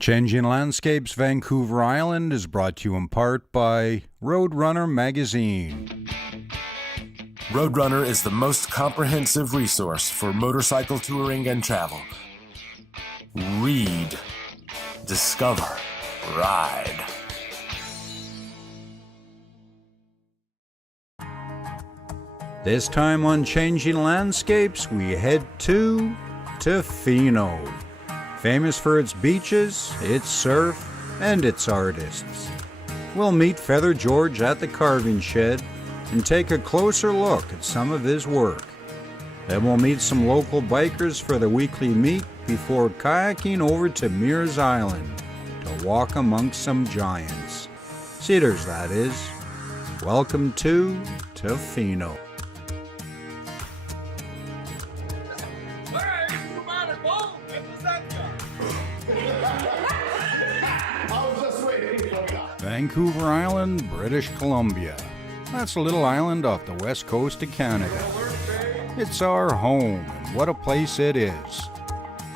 Changing Landscapes Vancouver Island is brought to you in part by Roadrunner Magazine. Roadrunner is the most comprehensive resource for motorcycle touring and travel. Read, discover, ride. This time on Changing Landscapes, we head to Tofino. Famous for its beaches, its surf, and its artists. We'll meet Feather George at the carving shed and take a closer look at some of his work. Then we'll meet some local bikers for the weekly meet before kayaking over to Meares Island to walk amongst some giants. Cedars, that is. Welcome to Tofino. Vancouver Island, British Columbia. That's a little island off the west coast of Canada. It's our home, and what a place it is.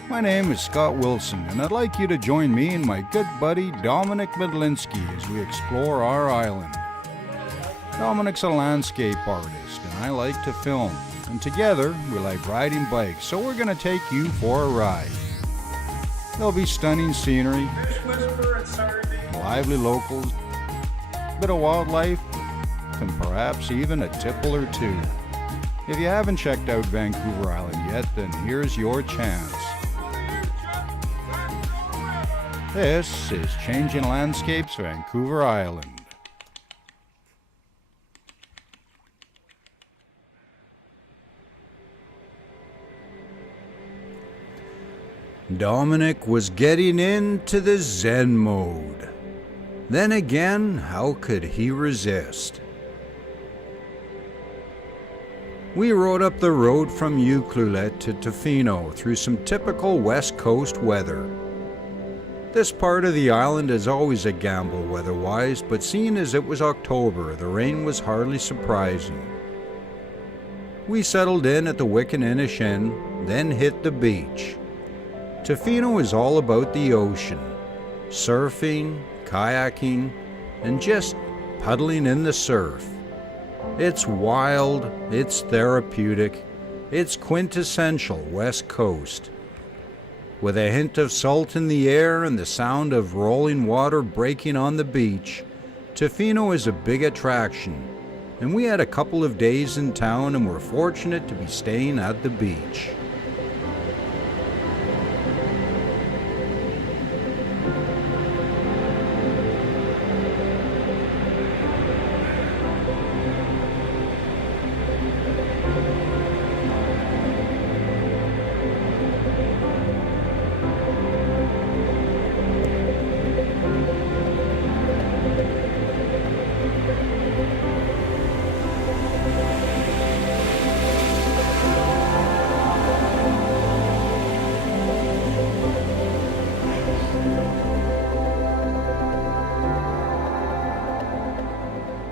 My name is Scott Wilson, and I'd like you to join me and my good buddy Dominic Medlinski as we explore our island. Dominic's a landscape artist, and I like to film, and together we like riding bikes, so we're going to take you for a ride. There'll be stunning scenery, lively locals, a bit of wildlife, and perhaps even a tipple or two. If you haven't checked out Vancouver Island yet, then here's your chance. This is Changing Landscapes Vancouver Island. Dominic was getting into the Zen mode. Then again, how could he resist? We rode up the road from Ucluelet to Tofino through some typical West Coast weather. This part of the island is always a gamble weather-wise, but seeing as it was October, the rain was hardly surprising. We settled in at the Wickaninnish Inn, then hit the beach. Tofino is all about the ocean, surfing, kayaking, and just puddling in the surf. It's wild, it's therapeutic, it's quintessential West Coast. With a hint of salt in the air and the sound of rolling water breaking on the beach, Tofino is a big attraction, and we had a couple of days in town and were fortunate to be staying at the beach.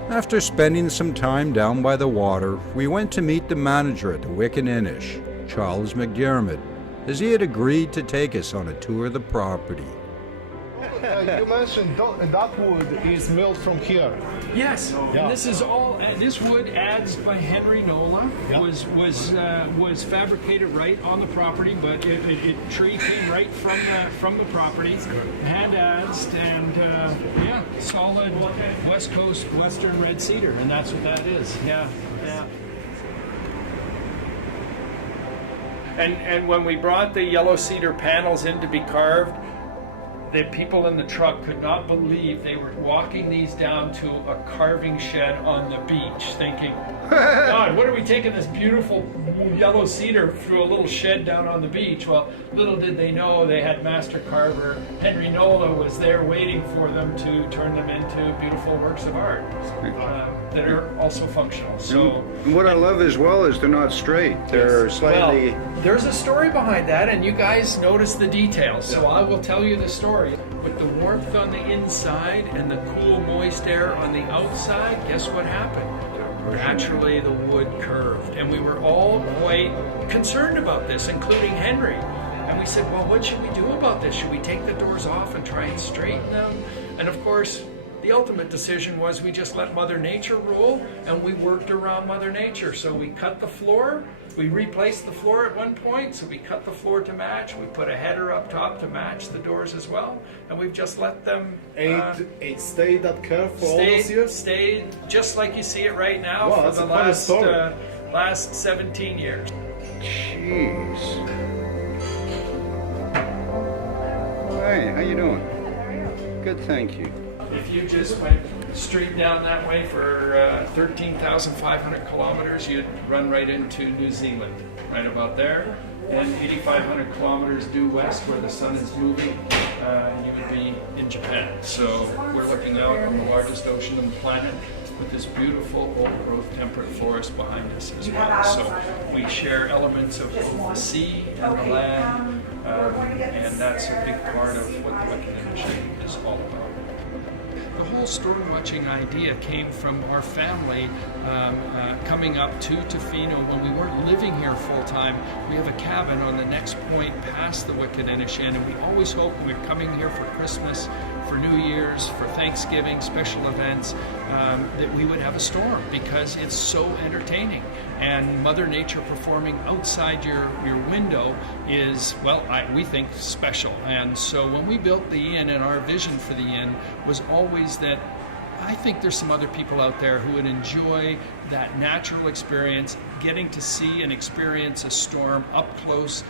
After spending some time down by the water, we went to meet the manager at the Wickaninnish, Charles McDermott, as he had agreed to take us on a tour of the property. You mentioned that wood is milled from here. Yes, Yeah. and this is all. This wood adds by Henry Nola Yeah. was fabricated right on the property, but it tree came right from the property, hand adzed, and solid West Coast Western red cedar, and that's what that is. Yeah. And when we brought the yellow cedar panels in to be carved, the people in the truck could not believe they were walking these down to a carving shed on the beach, thinking, God, what are we taking this beautiful yellow cedar through a little shed down on the beach? Well, little did they know they had master carver Henry Nola was there waiting for them to turn them into beautiful works of art that are also functional. So, And what I love as well is they're not straight. They're slightly... Well, there's a story behind that, and you guys notice the details, so I will tell you the story. With the warmth on the inside and the cool, moist air on the outside, guess what happened? Naturally, the wood curved, and we were all quite concerned about this, including Henry. And we said, well, what should we do about this? Should we take the doors off and try and straighten them? And of course, the ultimate decision was we just let Mother Nature rule, and we worked around Mother Nature. So we cut the floor, we replaced the floor at one point, so we cut the floor to match, we put a header up top to match the doors as well, and we've just let them It stayed that curve for all those years? Stayed just like you see it right now Wow, for that's the quite a story. last 17 years. Jeez. Hey, how you doing? Good, thank you. If you just went straight down that way for 13,500 kilometers, you'd run right into New Zealand, right about there. And 8,500 kilometers due west, where the sun is moving, you would be in Japan. So we're looking out on the largest ocean on the planet with this beautiful old growth temperate forest behind us as well. So we share elements of both the sea and the land, and that's a big part of what the Wicked Initiative is all about. The whole storm watching idea came from our family coming up to Tofino when we weren't living here full time. We have a cabin on the next point past the Wicked Initiative, and we always hoped when we were coming here for Christmas, for New Year's, for Thanksgiving, special events, that we would have a storm because it's so entertaining. And Mother Nature performing outside your window is, well, we think special. And so when we built the inn, and our vision for the inn was always that I think there's some other people out there who would enjoy that natural experience, getting to see and experience a storm up close,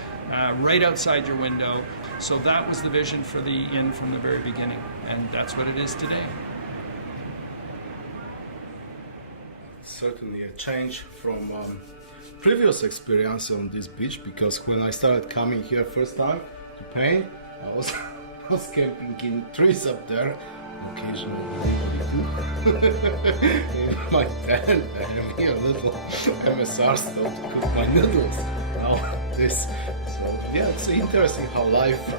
right outside your window. So that was the vision for the inn from the very beginning, and that's what it is today. Certainly a change from previous experience on this beach, because when I started coming here first time to paint, I was camping in trees up there. Occasionally in my tent, and me a little MSR stove to cook my noodles. Now this, so yeah, it's interesting how life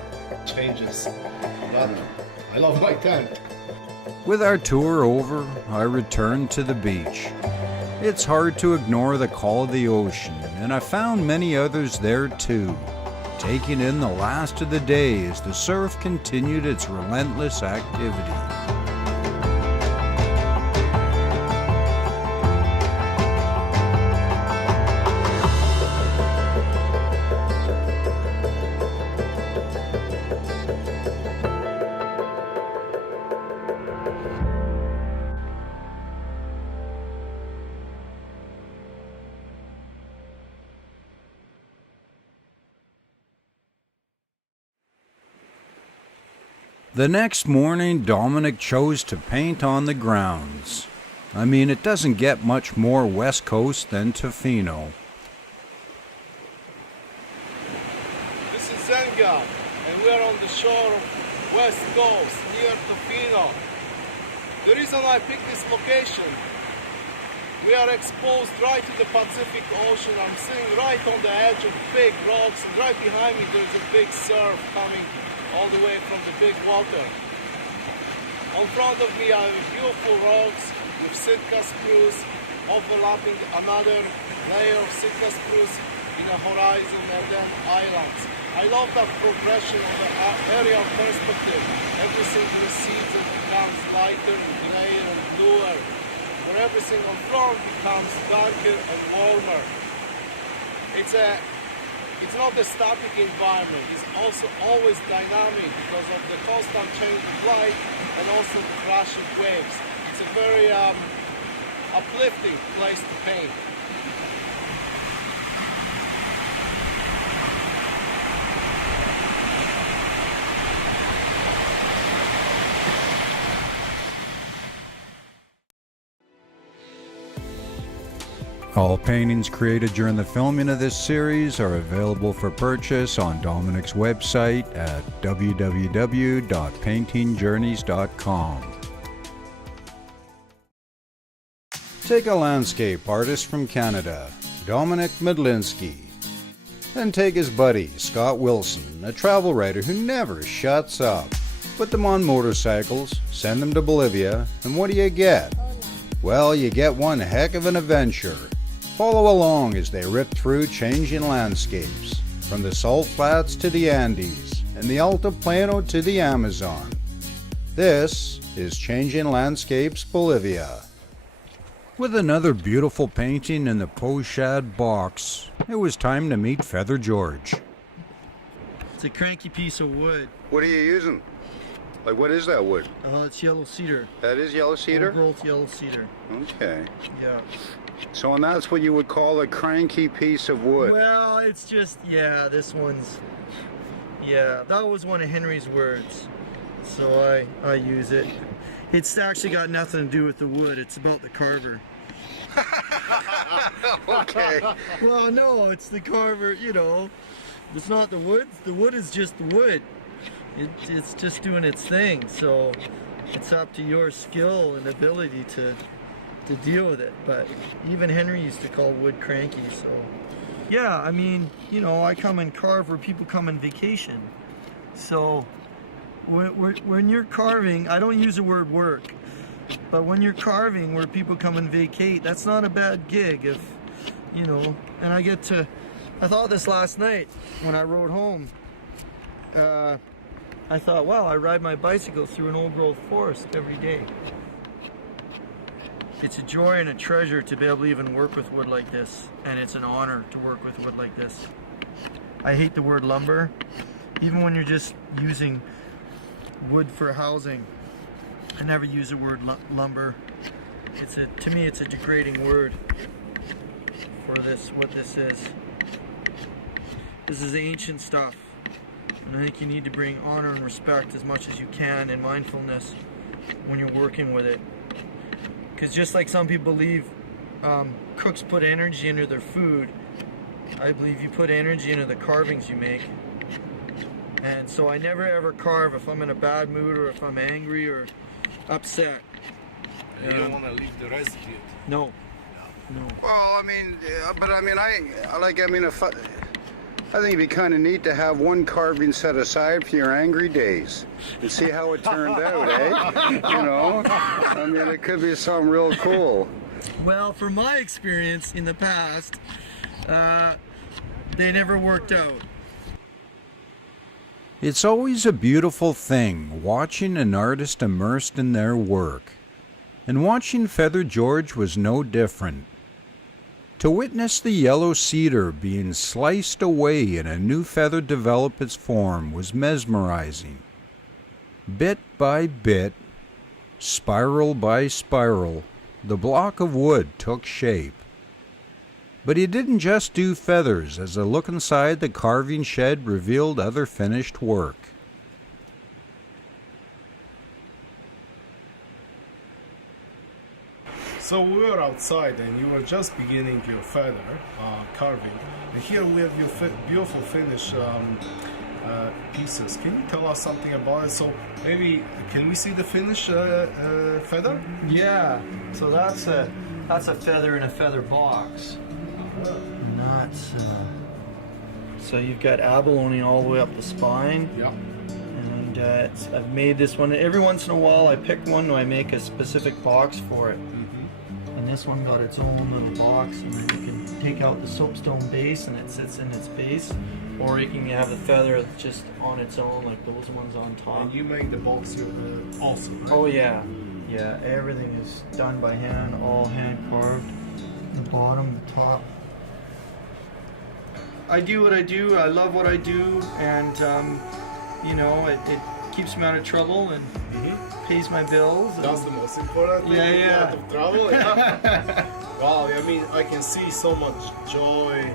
changes. But I love my tent. With our tour over, I returned to the beach. It's hard to ignore the call of the ocean, and I found many others there too, taking in the last of the day as the surf continued its relentless activity. The next morning, Dominic chose to paint on the grounds. I mean, it doesn't get much more West Coast than Tofino. This is Zenga, and we are on the shore of West Coast near Tofino. The reason I picked this location, we are exposed right to the Pacific Ocean. I'm sitting right on the edge of big rocks, and right behind me there's a big surf coming all the way from the big water. On front of me are beautiful rocks with Sitka spruce overlapping another layer of Sitka spruce in a horizon, and then islands. I love that progression of the aerial perspective. Everything recedes and becomes lighter and grayer and bluer, where everything on front becomes darker and warmer. It's not a static environment, it's also always dynamic because of the constant change of light and also crashing waves. It's a very uplifting place to paint. All paintings created during the filming of this series are available for purchase on Dominic's website at www.paintingjourneys.com. Take a landscape artist from Canada, Dominic Medlinski. Then take his buddy, Scott Wilson, a travel writer who never shuts up. Put them on motorcycles, send them to Bolivia, and what do you get? Well, you get one heck of an adventure. Follow along as they rip through changing landscapes, from the salt flats to the Andes and the Altiplano to the Amazon. This is Changing Landscapes Bolivia. With another beautiful painting in the pochade box, it was time to meet Feather George. It's a cranky piece of wood. What are you using? Like, what is that wood? It's yellow cedar. That is yellow cedar? Old growth yellow cedar. Okay. Yeah. So, and that's what you would call a cranky piece of wood. Well, it's just, yeah, this one's, yeah, that was one of Henry's words. So I use it. It's actually got nothing to do with the wood. It's about the carver. Okay. Well, no, it's the carver, you know. It's not the wood. The wood is just the wood. It's just doing its thing. So it's up to your skill and ability to deal with it. But even Henry used to call wood cranky. So yeah, I mean, you know, I come and carve where people come on vacation. So when you're carving, I don't use the word work, but when you're carving where people come and vacate, that's not a bad gig. If you know, and I thought this last night when I rode home. I thought, wow, I ride my bicycle through an old growth forest every day. It's a joy and a treasure to be able to even work with wood like this, and it's an honor to work with wood like this. I hate the word lumber, even when you're just using wood for housing. I never use the word lumber. To me, it's a degrading word for this, what this is. This is ancient stuff. And I think you need to bring honor and respect as much as you can and mindfulness when you're working with it. Because just like some people believe cooks put energy into their food, I believe you put energy into the carvings you make. And so I never ever carve if I'm in a bad mood or if I'm angry or upset. You don't want to leave the residue. No. No. Well, I mean, but I mean, I think it'd be kind of neat to have one carving set aside for your angry days and see how it turned out, eh? You know? I mean, it could be something real cool. Well, from my experience in the past, they never worked out. It's always a beautiful thing watching an artist immersed in their work, and watching Feather George was no different. To witness the yellow cedar being sliced away and a new feather develop its form was mesmerizing. Bit by bit, spiral by spiral, the block of wood took shape. But he didn't just do feathers, as a look inside the carving shed revealed other finished work. So we were outside and you were just beginning your feather carving. And here we have your beautiful finished pieces. Can you tell us something about it? So maybe, can we see the finished feather? Yeah, so that's a feather in a feather box. And that's, so you've got abalone all the way up the spine. Yeah. And I've made this one. Every once in a while I pick one and I make a specific box for it. And this one got its own little box, and then you can take out the soapstone base and it sits in its base, or you can have the feather just on its own, like those ones on top. And you make the box also, right? Oh yeah, yeah. Everything is done by hand, all hand carved. The bottom, the top. I do what I do. I love what I do, and you know, it keeps me out of trouble and pays my bills. That's the most important thing. Yeah. Out of trouble. Yeah. Wow, I mean, I can see so much joy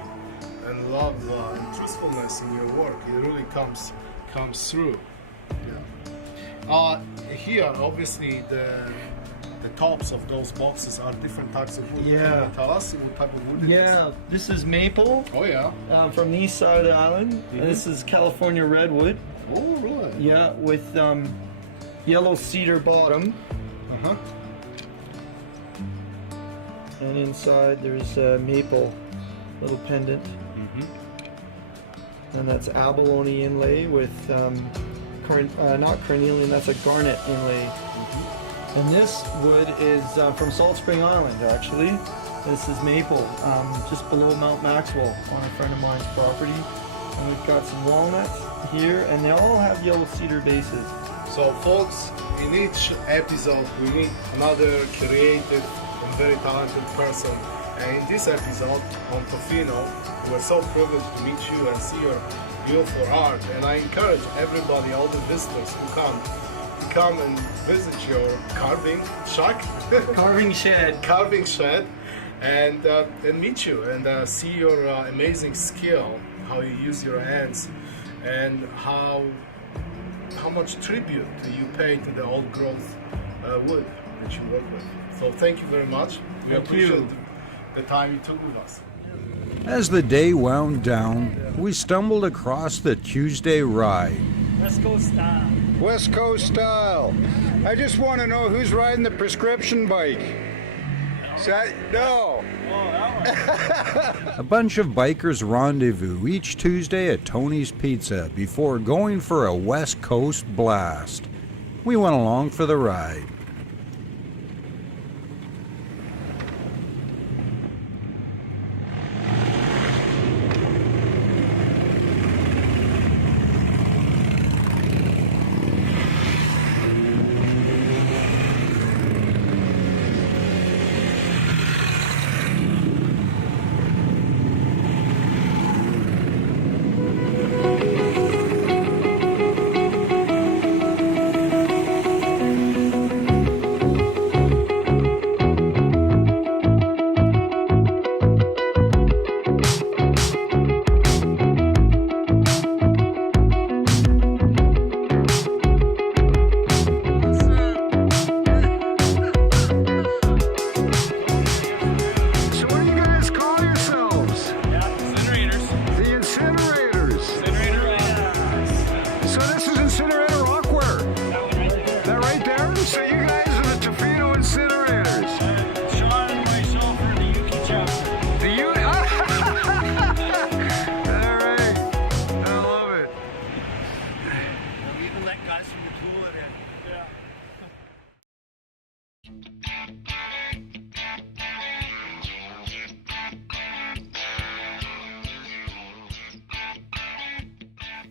and love and truthfulness in your work. It really comes through. Yeah. Here, obviously, the tops of those boxes are different types of wood. Yeah. Can you tell us what type of wood it is? Yeah, this is maple. Oh yeah. From the east side of the island. And this is California redwood. Oh really? Yeah, with yellow cedar bottom. Uh-huh. And inside there's maple, little pendant. And that's abalone inlay with not carnelian, that's a garnet inlay. And this wood is from Salt Spring Island, actually. This is maple, just below Mount Maxwell on a friend of mine's property. And we've got some walnuts here, and they all have yellow cedar bases. So folks, in each episode we meet another creative and very talented person. And in this episode on Tofino, we're so privileged to meet you and see your beautiful art. And I encourage everybody, all the visitors who come, to come and visit your carving shack, Carving shed. carving shed, and meet you and see your amazing skill, how you use your hands, and how much tribute you pay to the old growth wood that you work with. So thank you very much. We appreciate the time you took with us. As the day wound down, we stumbled across the Tuesday ride. West Coast style. West Coast style. I just want to know who's riding the prescription bike. No. A bunch of bikers rendezvous each Tuesday at Tony's Pizza before going for a West Coast blast. We went along for the ride.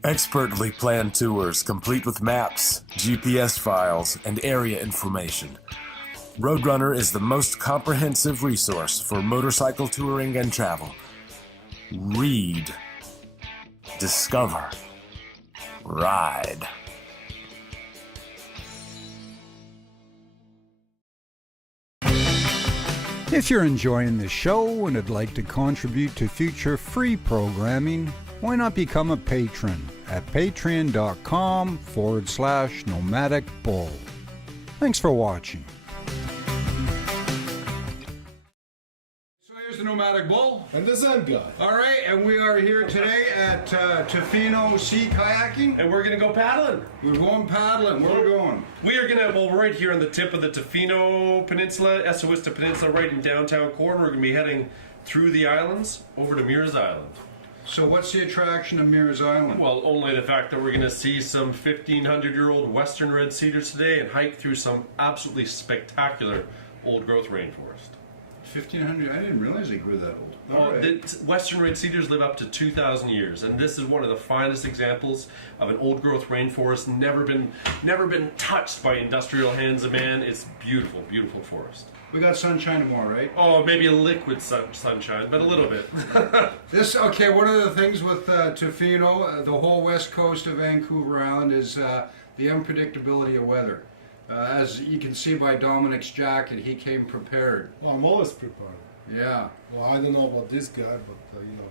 Expertly planned tours complete with maps, GPS files, and area information. Roadrunner is the most comprehensive resource for motorcycle touring and travel. Read, discover, ride. If you're enjoying the show and would like to contribute to future free programming, why not become a patron at patreon.com/Nomadic Bull. Thanks for watching. So here's the Nomadic Bull. And the Zen guy. All right, and we are here today at Tofino Sea Kayaking. And we're gonna go paddling. We're going paddling. Where are we going? We are gonna, well, we're right here on the tip of the Tofino Peninsula, Esowista Peninsula, right in downtown Corn. We're gonna be heading through the islands over to Meares Island. So what's the attraction of Meares Island? Well, only the fact that we're gonna see some 1,500-year-old western red cedars today and hike through some absolutely spectacular old growth rainforest. 1,500? I didn't realize they grew that old. Well, the western red cedars live up to 2,000 years, and this is one of the finest examples of an old growth rainforest, never been touched by industrial hands of man. It's beautiful, beautiful forest. We got sunshine tomorrow, right? Oh, maybe a liquid sunshine, but a little bit. Okay, one of the things with Tofino, the whole west coast of Vancouver Island, is the unpredictability of weather. As you can see by Dominic's jacket, he came prepared. Well, I'm always prepared. Yeah. Well, I don't know about this guy, but you know.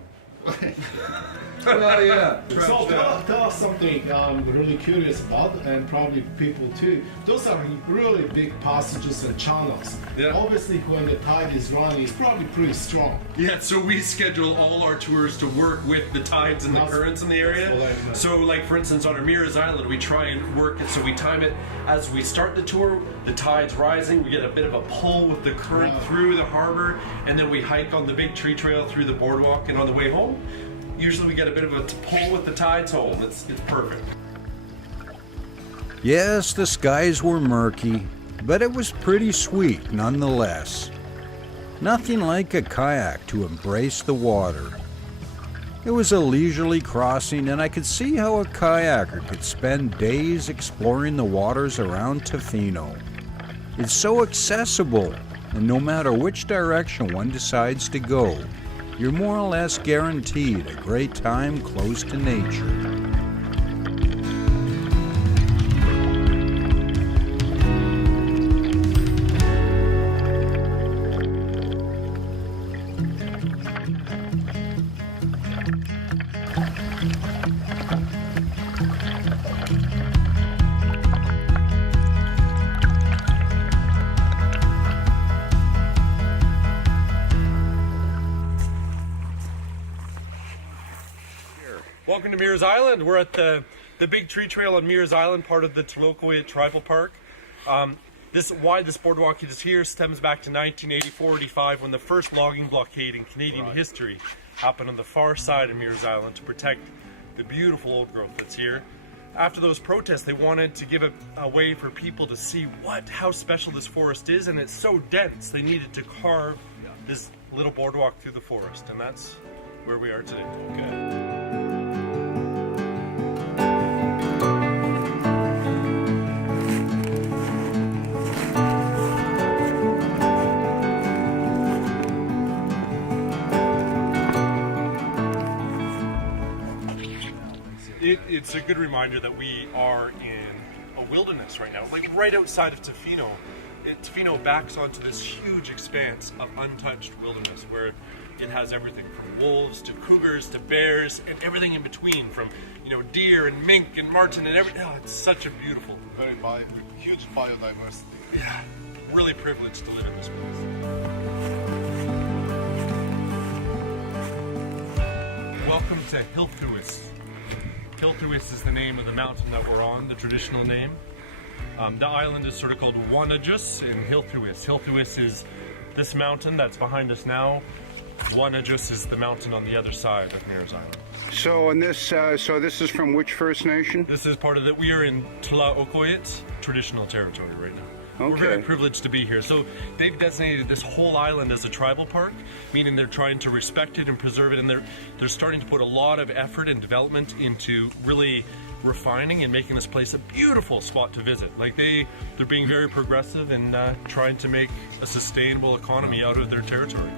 Well, yeah. So tell us something I'm really curious about, and probably people too. Those are really big passages and channels. Yeah. Obviously, when the tide is running, it's probably pretty strong. Yeah, so we schedule all our tours to work with the tides and the currents in the area. So like for instance on our Meares Island, we try and work it so we time it as we start the tour, the tide's rising, we get a bit of a pull with the current through the harbor, and then we hike on the big tree trail through the boardwalk, and on the way home, usually we get a bit of a pull with the tides home. It's perfect. Yes, the skies were murky, but it was pretty sweet nonetheless. Nothing like a kayak to embrace the water. It was a leisurely crossing, and I could see how a kayaker could spend days exploring the waters around Tofino. It's so accessible, and no matter which direction one decides to go, you're more or less guaranteed a great time close to nature. Welcome to Meares Island. We're at the big tree trail on Meares Island, part of the Tofino Tribal Park. Why this boardwalk is here stems back to 1984-85 when the first logging blockade in Canadian history happened on the far side of Meares Island to protect the beautiful old growth that's here. After those protests, they wanted to give a way for people to see how special this forest is, and it's so dense they needed to carve this little boardwalk through the forest, and that's where we are today. Okay. It's a good reminder that we are in a wilderness right now, like right outside of Tofino. Tofino backs onto this huge expanse of untouched wilderness where it has everything from wolves to cougars to bears and everything in between, from deer and mink and marten and everything. Oh, it's such a beautiful, Huge biodiversity. yeah, really privileged to live in this place. Welcome to Hilthuis. Hilthuis is the name of the mountain that we're on, the traditional name. The island is sort of called Wanajus in Hilthuis. Hilthuis is this mountain that's behind us now. Wanajus is the mountain on the other side of Meares Island. So, this is from which First Nation? This is part of that. We are in Tla-Okoyet traditional territory right now. Okay. We're very privileged to be here. So they've designated this whole island as a tribal park, meaning they're trying to respect it and preserve it, and they're starting to put a lot of effort and development into really refining and making this place a beautiful spot to visit. Like they're being very progressive and trying to make a sustainable economy out of their territory.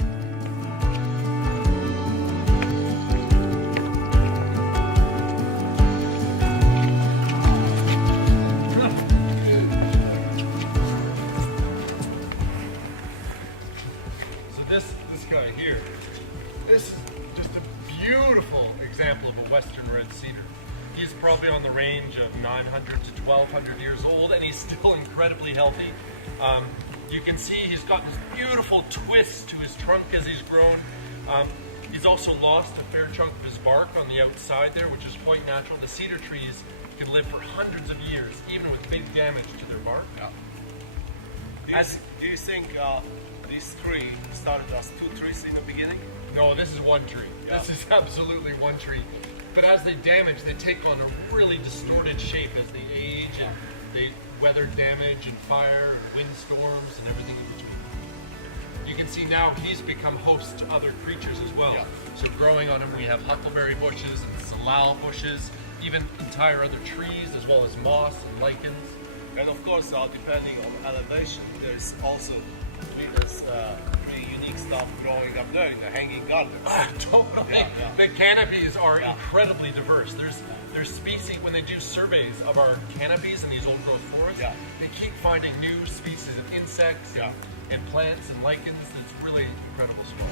This guy here, this is just a beautiful example of a western red cedar. He's probably on the range of 900 to 1200 years old, and he's still incredibly healthy. You can see he's got this beautiful twist to his trunk as he's grown. He's also lost a fair chunk of his bark on the outside there, which is quite natural. The cedar trees can live for hundreds of years, even with big damage to their bark. Yeah. Do you think these three started as 2 trees in the beginning? No, this is one tree. Yeah. This is absolutely one tree. But as they damage, they take on a really distorted shape as they age, and they weather damage and fire and windstorms and everything in between. You can see now he's become host to other creatures as well. Yeah. So growing on him, we have huckleberry bushes and salal bushes, even entire other trees, as well as moss and lichens. And of course, depending on elevation, there's also pretty unique stuff growing up there in the hanging gardens. Totally. Yeah. The canopies are incredibly diverse. There's species, when they do surveys of our canopies in these old growth forests, they keep finding new species of insects and plants and lichens. It's really incredible spot.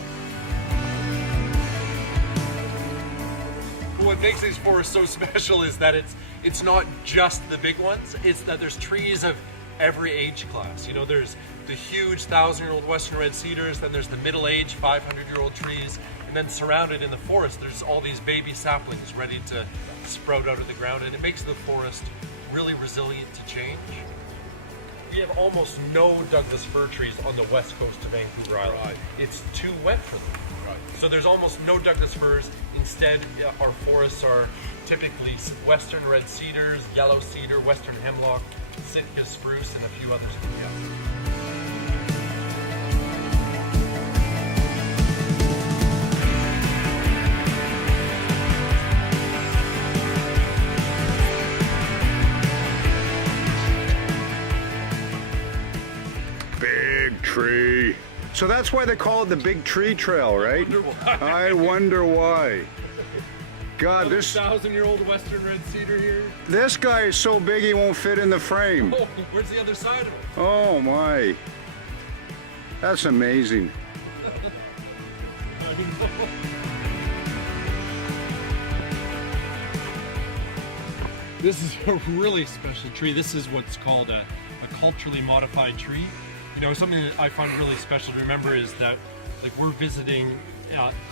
What makes these forests so special is that it's not just the big ones, it's that there's trees of every age class. There's the huge 1,000-year-old western red cedars, then there's the middle-aged 500-year-old trees, and then surrounded in the forest there's all these baby saplings ready to sprout out of the ground, and it makes the forest really resilient to change. We have almost no Douglas fir trees on the west coast of Vancouver Island. Right. It's too wet for them. Right. So there's almost no Douglas firs. Instead, our forests are typically western red cedars, yellow cedar, western hemlock, Sitka spruce, and a few others. tree. So that's why they call it the Big Tree Trail, right? I wonder why. God, this 1,000-year-old Western red cedar here. this guy is so big he won't fit in the frame. Oh, where's the other side of it? Oh my. That's amazing. This is a really special tree. This is what's called a culturally modified tree. You know, something that I find really special to remember is that, like, we're visiting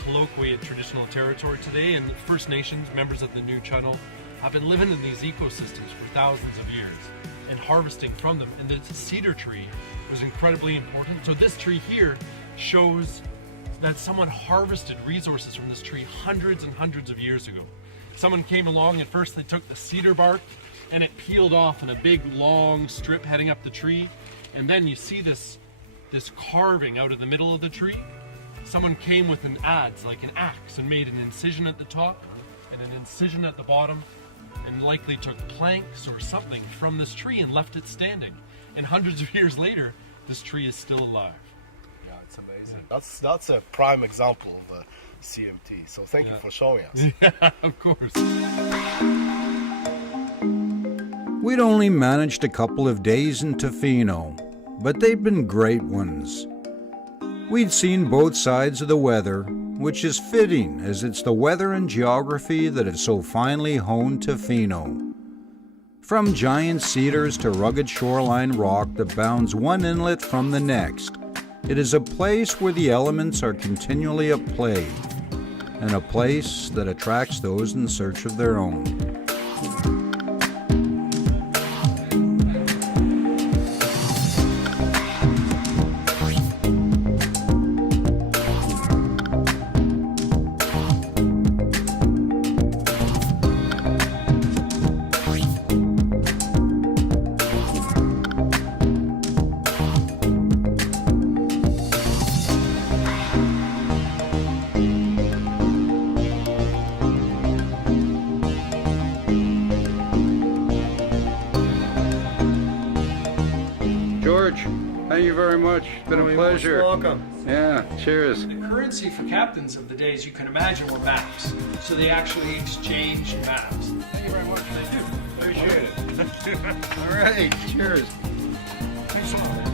colloquially a traditional territory today, and the First Nations, members of the New Channel, have been living in these ecosystems for thousands of years and harvesting from them. And the cedar tree was incredibly important. So this tree here shows that someone harvested resources from this tree hundreds and hundreds of years ago. Someone came along and first they took the cedar bark and it peeled off in a big long strip heading up the tree. And then you see this carving out of the middle of the tree. Someone came with an adze, like an axe, and made an incision at the top and an incision at the bottom, and likely took planks or something from this tree and left it standing. And hundreds of years later, this tree is still alive. Yeah, it's amazing. That's a prime example of a CMT. So thank you for showing us. Yeah, of course. We'd only managed a couple of days in Tofino, but they'd been great ones. We'd seen both sides of the weather, which is fitting as it's the weather and geography that have so finely honed Tofino. From giant cedars to rugged shoreline rock that bounds one inlet from the next, it is a place where the elements are continually at play, and a place that attracts those in search of their own. George, thank you very much. It's been a pleasure. You're welcome. Yeah, cheers. The currency for captains of the days, you can imagine, were maps. So they actually exchanged maps. Thank you very much. Thank you. Appreciate it. All right, cheers. Thanks so much.